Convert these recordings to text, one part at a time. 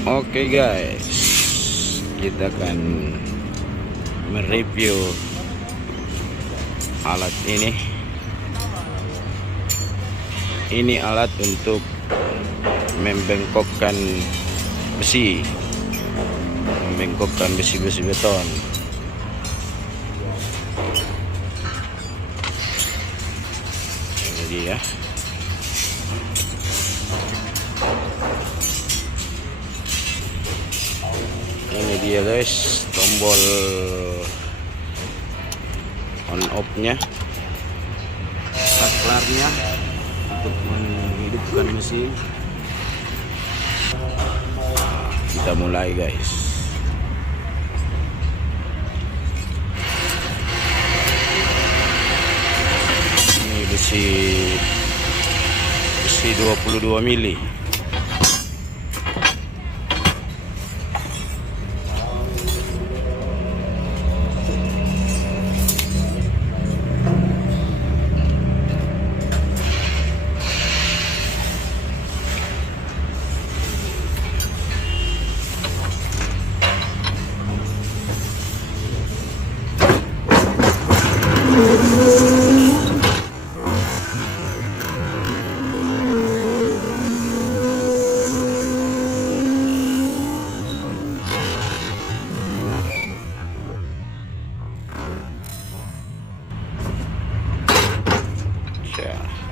Oke guys, kita akan mereview alat ini. Ini alat untuk membengkokkan besi, besi beton. Ini dia. Ini dia guys, tombol on off nya, saklarnya untuk menghidupkan mesin. Kita mulai guys. Ini besi 22 mili.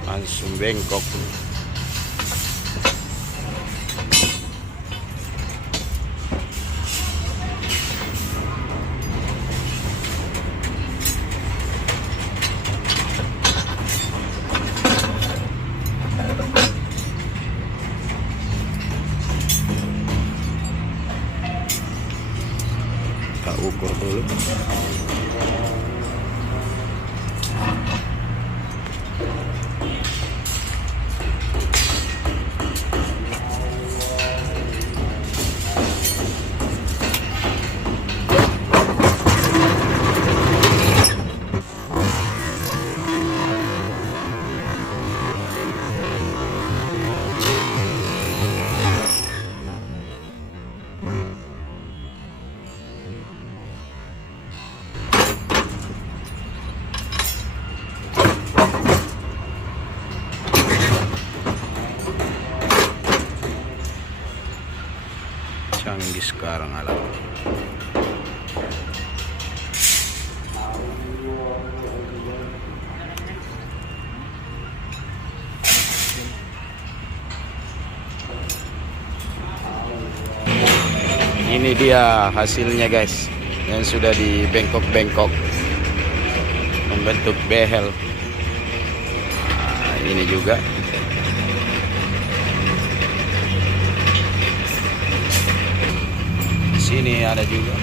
Langsung bengkok. Kita ukur dulu. Canggih sekarang alat. Ini dia hasilnya guys, yang sudah dibengkok-bengkok membentuk behel. Nah, ini juga. Sini ada juga.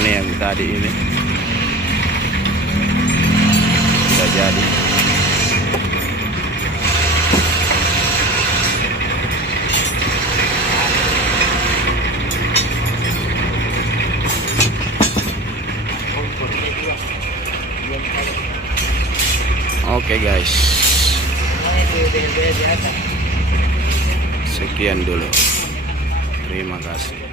Ini yang tadi ini sudah jadi. Oke guys, sekian dulu. Terima kasih.